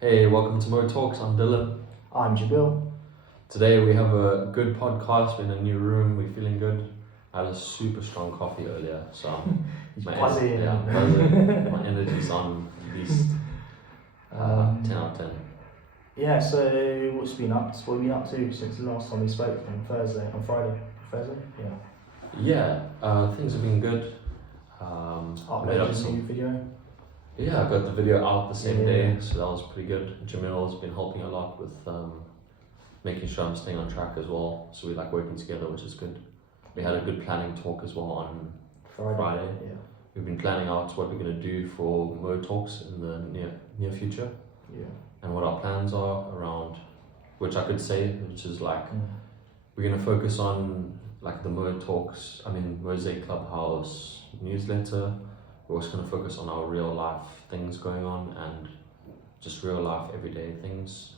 Hey, welcome to Mo Talks. I'm Dylan. I'm Jabil. Today we have a good podcast. We're in a new room. We're feeling good. I had a super strong coffee earlier, so He's my buzzing. buzzing. My energy's on at least 10 out of 10. Yeah, so what have you been up to since the last time we spoke on Friday? Yeah, things have been good. Made up Uploaded a some. new video. Yeah, I got the video out the same Yeah. day, so that was pretty good. Jamil's been helping a lot with making sure I'm staying on track as well. So we like working together, which is good. We had a good planning talk as well on Friday. Yeah. We've been planning out what we're going to do for Mo Talks in the near future Yeah. and what our plans are around, which I could say, which is like we're going to focus on like the Mo Talks, Mosaic Clubhouse Newsletter. We're also going to focus on our real life things going on and just real life everyday things,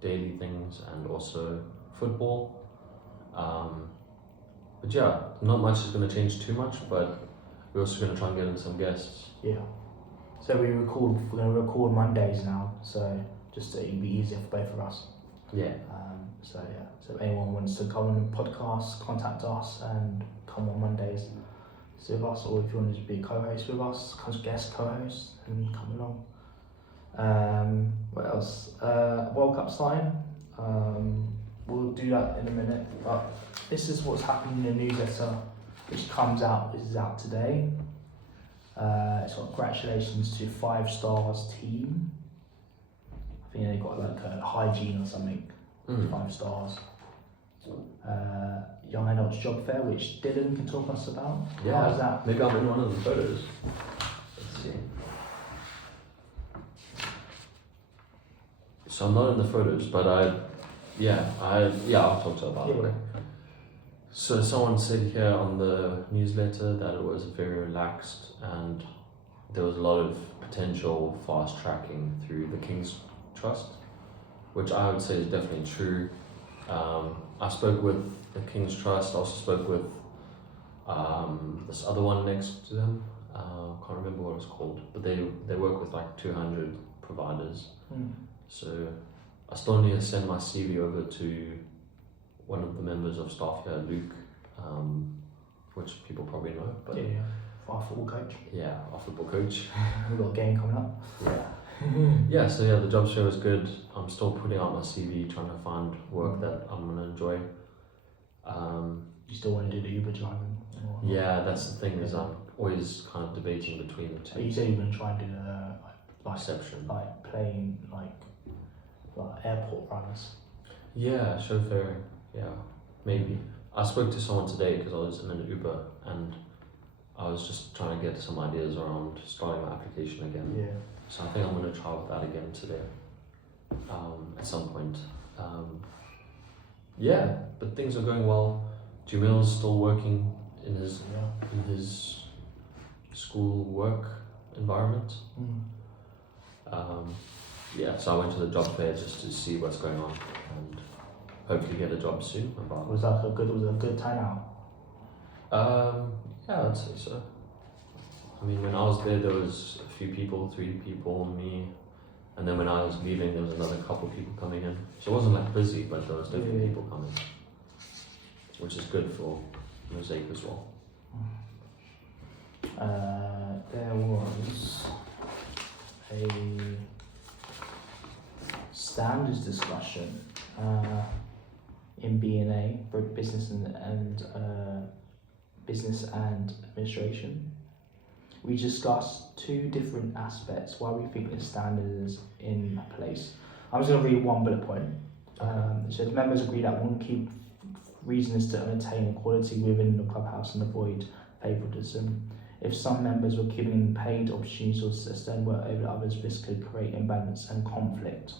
daily things, and also football. But yeah, not much is going to change too much, but we're also going to try and get in some guests. Yeah. So we're going to record Mondays now, so just so it'll be easier for both of us. Yeah. So if anyone wants to come on the podcast, contact us and come on Mondays with us, or if you want to be a co-host with us, guest co-host, and come along. What else? World Cup starting. We'll do that in a minute, but this is what's happening in the newsletter, which is out today. It's got congratulations to 5 Stars team. I think they got like a hygiene or something. 5 stars. Young Adults Job Fair, which Dylan can talk us about. Yeah. How's that? Maybe I'm in one of the photos. Let's see. So I'm not in the photos, but I'll talk to you about it. So someone said here on the newsletter that it was very relaxed and there was a lot of potential fast tracking through the King's Trust, which I would say is definitely true. I spoke with the King's Trust. I also spoke with this other one next to them. Can't remember what it was called, but they work with like 200 providers. So I still need to send my CV over to one of the members of staff here, Luke, which people probably know. But our football coach. Yeah, our football coach. We've got a game coming up. Yeah. So the job show is good. I'm still putting out my CV, trying to find work that I'm gonna enjoy. You still want to do the Uber driving? Yeah, that's the thing. Is I'm always kind of debating between the two. But you said you're going to try and do the reception, like plane, like airport runners. Yeah, chauffeuring. Yeah, maybe. I spoke to someone today because I was in an Uber and I was just trying to get some ideas around starting my application again. Yeah. So I think I'm going to try with that again today, at some point. But things are going well. Jamil's still working in his school work environment. So I went to the job fair just to see what's going on and hopefully get a job soon. Was it a good turnout? Yeah, I'd say so. When I was there was a few people, 3 people, me, and then when I was leaving there was another couple of people coming in. So it wasn't like busy, but there was definitely people coming, which is good for Mosaic as well. There was a standards discussion in B&A, business and administration. We discussed 2 different aspects why we think the standard is in place. I'm just going to read one bullet point. It says members agree that one key reason is to attain equality within the clubhouse and avoid favouritism. If some members were given paid opportunities to sustain work over others, this could create imbalance and conflict.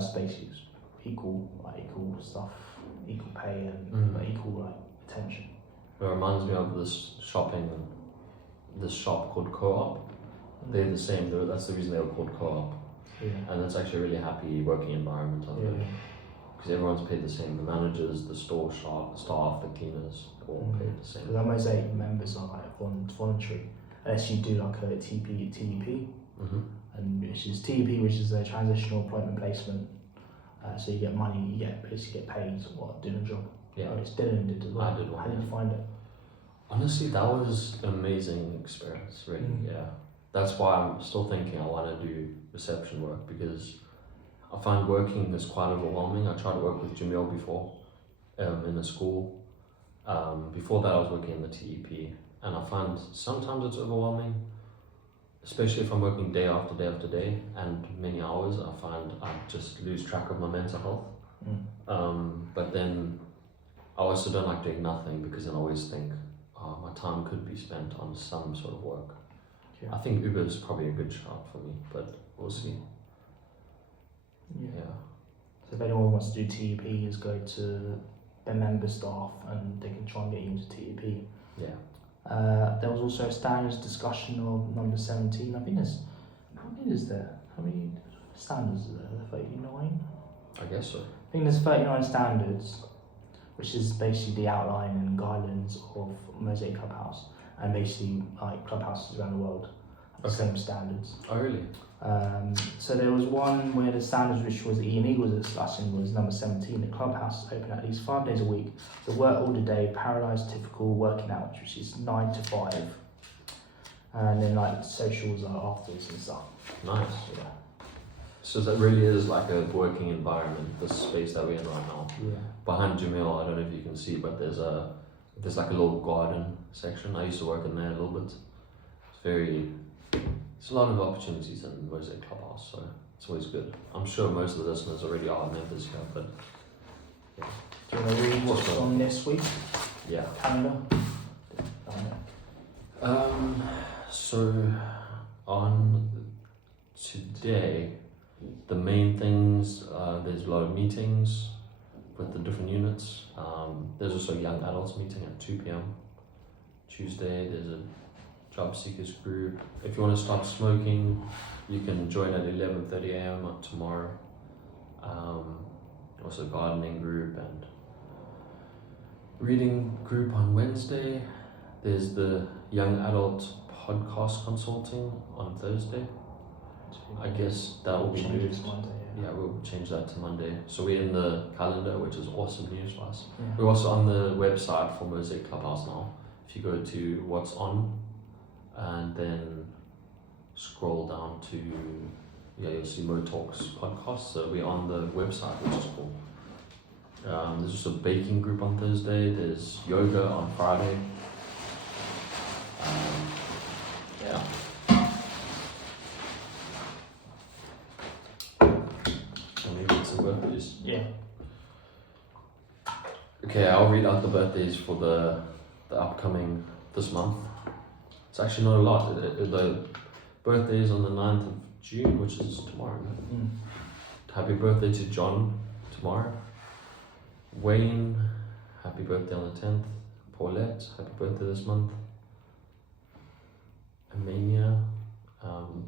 Space use, equal stuff, equal pay and equal attention. It reminds me of this shop called Co-op. They're the same. That's the reason they were called Co-op. And it's actually a really happy working environment out there. Because everyone's paid the same. The managers, the store staff, the cleaners, all paid the same. Because our Mosaic members are like voluntary, unless you do like a TDP, and and which is TEP, which is a transitional employment placement. So you get money, you basically get paid doing a job. Yeah. It's Dylan did as well. I did one. How did you find it? Honestly, that was an amazing experience, really. Yeah. That's why I'm still thinking I want to do reception work, because I find working is quite overwhelming. I tried to work with Jamil before in a school. Before that, I was working in the TEP, and I find sometimes it's overwhelming, especially if I'm working day after day after day and many hours. I find I just lose track of my mental health. But then I also don't like doing nothing, because then I always think, oh, my time could be spent on some sort of work. Yeah. I think Uber is probably a good shout for me, but we'll see. Yeah. So if anyone wants to do TEP, is go to their member staff and they can try and get you into TEP. Yeah. There was also a standards discussion of number 17. I think there's, how many is there? How many standards are there? 39? I guess so. I think there's 39 standards, which is basically the outline and guidelines of Mosaic Clubhouse, and basically like clubhouses around the world have the same standards. Oh, really? So there was one where the standards, which was Ian Eagles discussing, was number 17. The clubhouse is open at least 5 days a week. The work all the day, paralysed typical working hours, which is 9 to 5. And then like socials are afterwards and stuff. Nice. Yeah. So that really is like a working environment, the space that we're in right now. Yeah. Behind Jamil, I don't know if you can see, but there's like a little garden section. I used to work in there a little bit. It's a lot of opportunities in Mosaic Clubhouse, so it's always good. I'm sure most of the listeners already are members here, but yeah. Do you want to read what's on this week? Yeah. Calendar? So on today, the main things, there's a lot of meetings with the different units. There's also a young adults meeting at 2 p.m. Tuesday. There's a job seekers group. If you want to start smoking, you can join at 11:30 a.m. tomorrow. Also gardening group and reading group on Wednesday. There's the young adult podcast consulting on Thursday. I guess that will be moved. Yeah, we'll change that to Monday. So we're in the calendar, which is awesome news for us. Yeah. We're also on the website for Mosaic Clubhouse now. If you go to what's on, and then scroll down to, you'll see Mo Talks podcast. So we're on the website, which is cool. There's just a baking group on Thursday. There's yoga on Friday. Yeah. Can we read some birthdays? Yeah. Okay, I'll read out the birthdays for the upcoming this month. It's actually not a lot. The birthday is on the 9th of June, which is tomorrow. Happy birthday to John tomorrow. Wayne, happy birthday on the 10th. Paulette, happy birthday this month. Amania,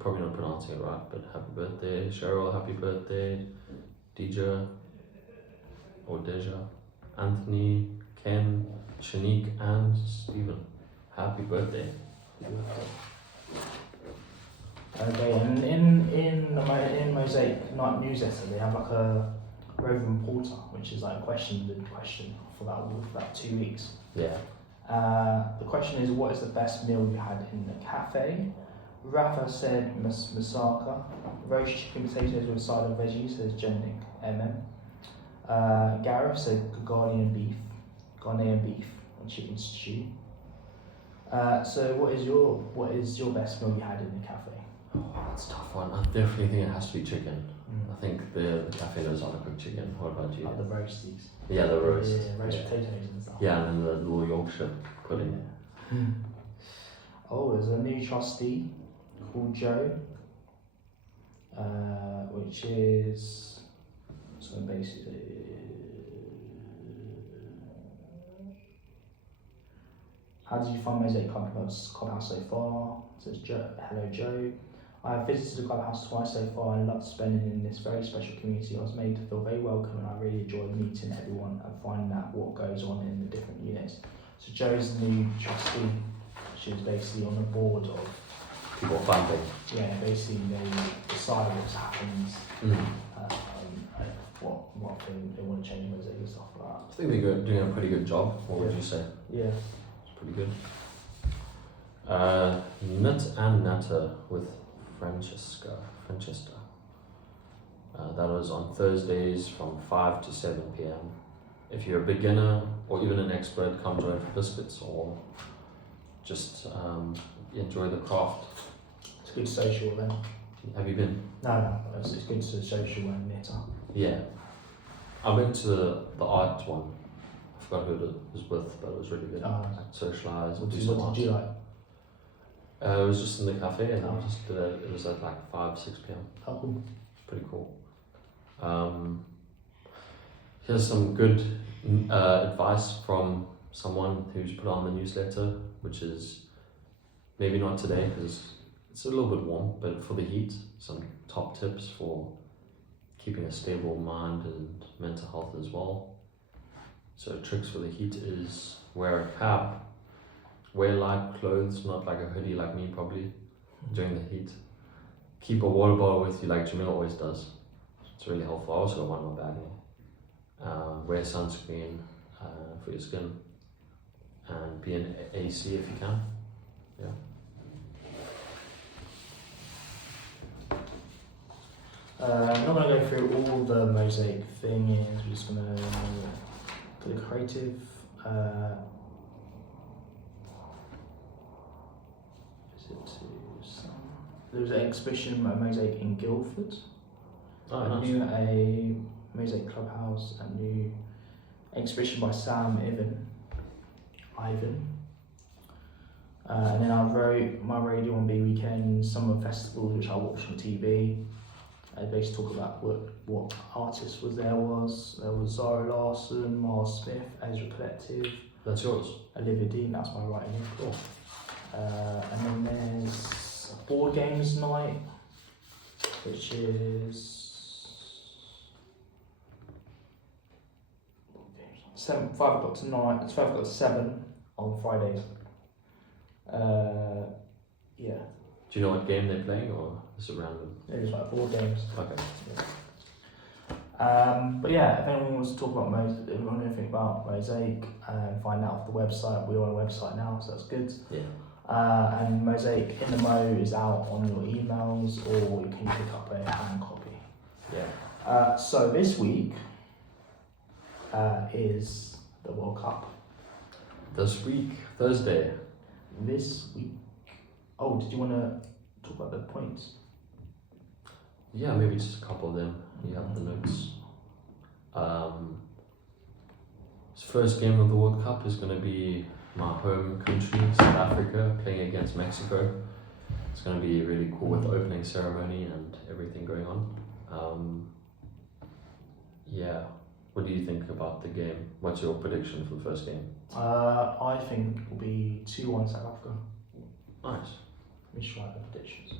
probably not pronouncing it right, but happy birthday. Cheryl, happy birthday. Deja, or Deja. Anthony, Ken, Shanique, and Stephen. Happy birthday. Okay, and in Mosaic Night Newsletter, they have like a roving porter, which is like a question for that 2 weeks. Yeah. The question is, what is the best meal you had in the cafe? Rafa said masaka, roast chicken potatoes with a side of veggies, says Jenik Gareth said Ghanaian beef and chicken stew. So what is your best meal you had in the cafe? Oh, that's a tough one. I definitely think it has to be chicken. I think the cafe knows how to cook chicken. What about you? Like the roasties. Yeah, the roast. Yeah, roast potatoes and stuff. Yeah, and then the little Yorkshire pudding. Yeah. Oh, there's a new trustee called Joe, which is so basically. How did you find Mosaic Clubhouse so far? It says Joe, hello Joe. I have visited the clubhouse twice so far and loved spending in this very special community. I was made to feel very welcome and I really enjoyed meeting everyone and finding out what goes on in the different units. So Joe's the new trustee. She was basically on the board of people funding. Yeah, basically they decide what's happened, Mm. and what thing they want to change Mosaic and stuff like I think they're doing a pretty good job. What would Yeah. you say? that. Yeah. It's pretty good. Knit and Natter with Francesca. That was on Thursdays from 5 to 7 p.m. If you're a beginner or even an expert, come join for biscuits or just enjoy the craft. It's a good social event. Have you been? No, it's good to social and knitter. Yeah. I went to the art one. I forgot who it was with, but it was really good. Oh. Socialise. What do did some art. you like? It was just in the cafe and Oh. I just did it. It was at like 5, 6 p.m. Oh, cool. Pretty cool. Here's some good advice from someone who's put on the newsletter, which is maybe not today because it's a little bit warm, but for the heat, some top tips for keeping a stable mind and mental health as well. So tricks for the heat is wear a cap, wear light clothes, not like a hoodie like me probably, during the heat. Keep a water bottle with you like Jamil always does. It's really helpful. I also got one in my bag here. Wear sunscreen for your skin and be in AC if you can. Yeah. I'm not going to go through all the Mosaic things, we're just going to put a creative. There was an exhibition at Mosaic in Guildford. Oh, a nice. new Mosaic Clubhouse, a new exhibition by Sam Ivan. And then I wrote my Radio on B Weekend, summer festivals which I watched on TV. I basically talk about what artists was there. There was Zara Larson, Miles Smith, Ezra Collective, That's yours. Olivia Dean, that's my writing name. Cool. And then there's a board games night, which is 5 o'clock to 9. It's 5 o'clock to 7 on Fridays. Yeah. Do you know what game they're playing or is it random? It was like board games. Okay. But yeah, if anyone wants to talk about Mosaic, if you want anything about Mosaic and find out off the website, we're on a website now, so that's good. Yeah. And Mosaic in the Mo is out on your emails, or you can pick up a hand copy. Yeah. So this week is the World Cup. This week, Thursday. This week. Oh, did you want to talk about the points? Yeah, maybe just a couple of them. You have the notes. First game of the World Cup is going to be my home country, South Africa, playing against Mexico. It's going to be really cool with the opening ceremony and everything going on. Yeah. What do you think about the game? What's your prediction for the first game? I think it will be 2-1 South Africa. Nice. Let me try the predictions.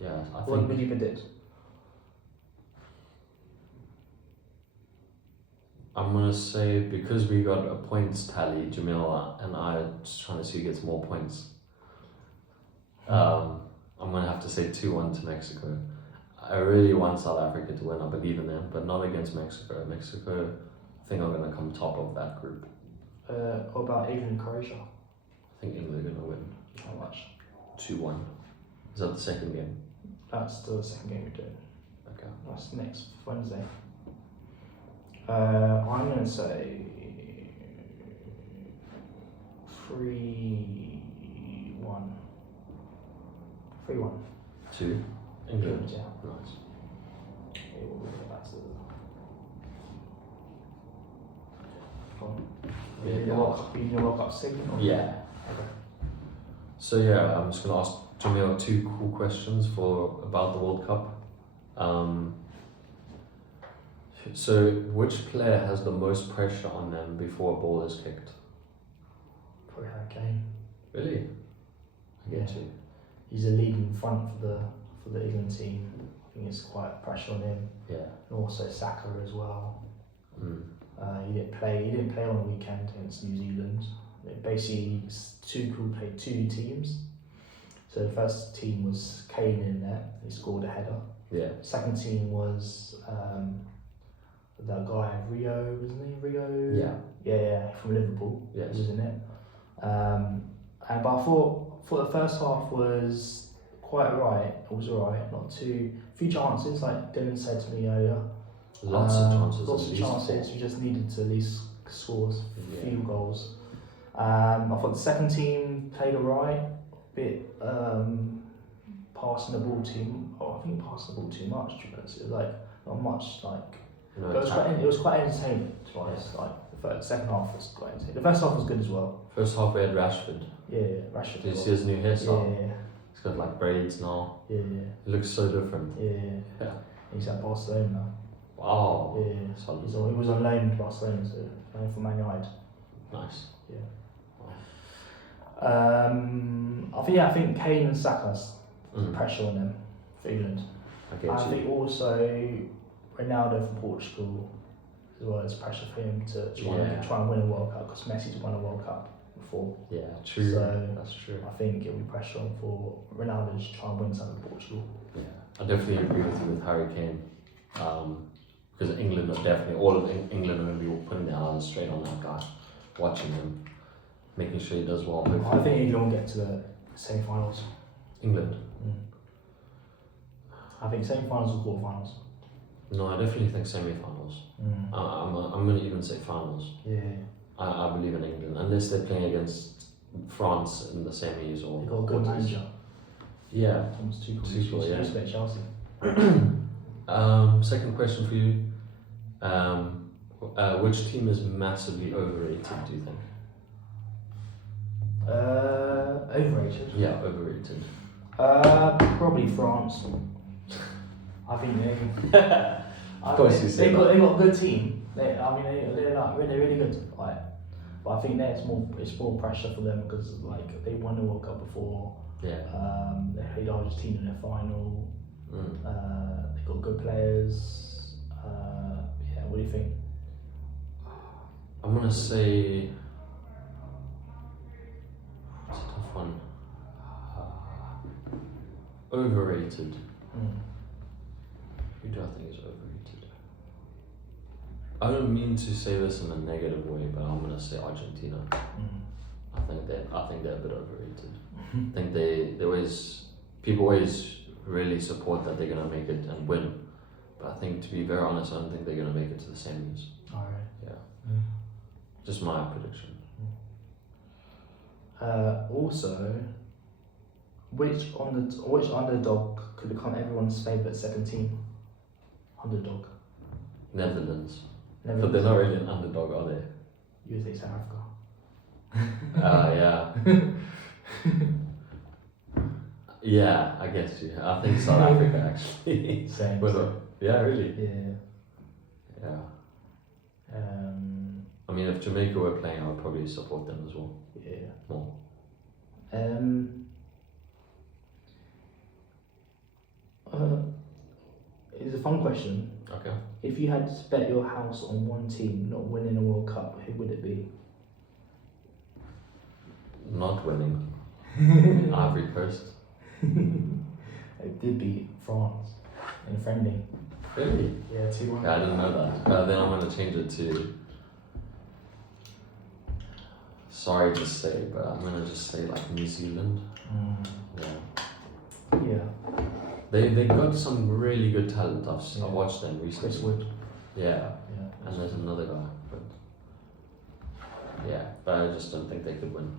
Yeah, I What think would you predict? I'm gonna say because we got a points tally, Jamila and I are just trying to see who gets more points. I'm gonna have to say 2-1 to Mexico. I really want South Africa to win. I believe in them, but not against Mexico. Mexico, I think I'm gonna come top of that group. What about even Croatia? I think England are gonna win. How much? 2-1. Is that the second game? That's the second game we're doing. Okay. That's next Wednesday. I'm going to say 3-1. 3-1. 2. England. Yeah. Nice. Okay, we'll get back to Yeah, the World Cup. You know World Cup signal? Yeah. Okay. So yeah, I'm just gonna ask Jamil 2 cool questions about the World Cup. So which player has the most pressure on them before a ball is kicked? Probably Harry Kane. Really? I get you. He's a lead in front for the England team. I think it's quite pressure on him. Yeah. And also Saka as well. Mm. He didn't play on the weekend against New Zealand. They basically two people played two teams. So the first team was Kane in there. He scored a header. Yeah. Second team was that guy Rio, wasn't he? Rio. Yeah. Yeah, from Liverpool. Yes. He was in it. And but I thought the first half was quite alright. It was alright. Not too few chances, like Dylan said to me earlier. Lots of chances. Lots of chances. We just needed to at least score a few goals. I thought the second team played alright. Bit passing the ball I think passing the ball too much. To be honest, it was like not much like. No, it was quite entertaining. To be honest, like the second half was quite entertaining. The first half was good as well. First half we had Rashford. Yeah, Rashford. Did you see his new hairstyle? Yeah. He's got like braids now. Yeah. He looks so different. Yeah. Yeah. He's at Barcelona now. Wow. Yeah. Solid. He was on loan to Barcelona, so playing for Man United. Nice. Yeah. I think Kane and Saka's pressure on them for England. I think also Ronaldo for Portugal as well as pressure for him to try and win a World Cup because Messi's won a World Cup before. Yeah, true. So that's true. I think it'll be pressure on for Ronaldo to try and win something for Portugal. Yeah, I definitely agree with you with Harry Kane. Because England are definitely all of England are going to be putting their eyes straight on that guy, watching him, making sure he does well. Hopefully. I think England will get to the semi-finals. England. I think semi-finals or quarter-finals. No, I definitely think semi-finals. I'm going to even say finals. Yeah. I believe in England unless they're playing against France in the semis or. They've got a good manager. Yeah. Thomas Tuchel. Yeah. Used to be at Chelsea. Second question for you. Which team is massively overrated, do you think? Overrated? Yeah, overrated. Probably France. I think Of course you say that. They got a good team. They're really good. Like, but I think it's more pressure for them because like they won the World Cup before. Yeah. They played Argentina in the final. They got good players. Yeah, what do you think? I'm gonna say it's a tough one. Overrated. Who do I think is overrated? I don't mean to say this in a negative way, but I'm gonna say Argentina. I think they're a bit overrated. I think people always really support that they're gonna make it and win, but I think, to be very honest, I don't think they're gonna make it to the semis. Alright. Yeah. Just my prediction. Also, which underdog could become everyone's favourite second team? Underdog. Netherlands. But they're not really an underdog, are they? USA, South Africa. Yeah. Yeah, I guess you. I think South Africa actually. Same. Yeah, really. Yeah. Yeah. I mean, if Jamaica were playing, I would probably support them as well. Yeah. More. It's a fun question. Okay. If you had to bet your house on one team not winning a World Cup, who would it be? Not winning. Ivory Coast. It did beat France in friendly. Really? Yeah, 2-1. Yeah, I didn't know that. Then I'm going to change it to. Sorry to say, but I'm going to just say like New Zealand. Yeah. Yeah. They got some really good talent. I've watched them recently. Chris Wood. Yeah. And there's another guy, but I just don't think they could win.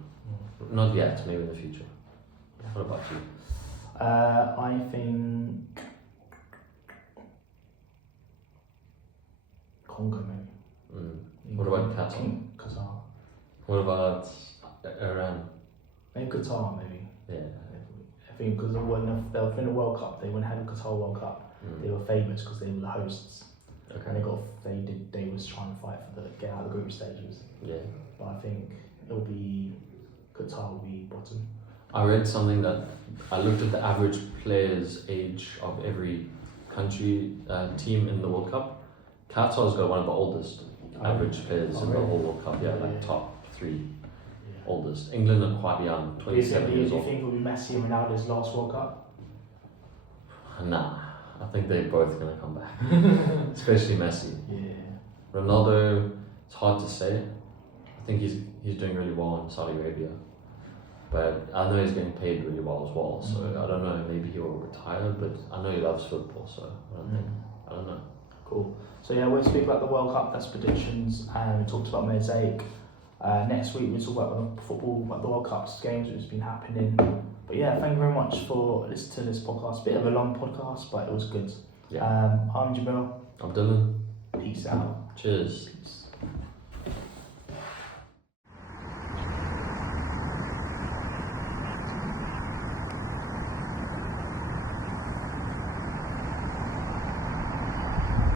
Not yet, maybe in the future. What about you? I think Congo maybe. What about Qatar? Qatar. What about Iran? Maybe Qatar maybe. Yeah. I think because they were in the World Cup, they went ahead of Qatar World Cup. They were favourites because they were the hosts. Okay. And they was trying to fight for the get out of the group stages. Yeah. But I think Qatar will be bottom. I read something that I looked at the average player's age of every country team in the World Cup. Qatar's got one of the oldest average players in the whole World Cup. Yeah, like top 3. oldest. England are quite young, Do you 27 years old. think it'll be Messi and Ronaldo's last World Cup? Nah, I think they're both going to come back. Especially Messi. Yeah. Ronaldo, it's hard to say. I think he's doing really well in Saudi Arabia. But I know he's getting paid really well as well, so I don't know, maybe he will retire, but I know he loves football, so I don't know. Cool. So yeah, we'll speak about the World Cup, that's predictions, and we talked about Mosaic. Next week we'll talk about the football, about the World Cup's games which has been happening. But yeah, thank you very much for listening to this podcast. Bit of a long podcast, but it was good. Yeah. I'm Jamil. I'm Dylan. Peace out. Cheers. Peace.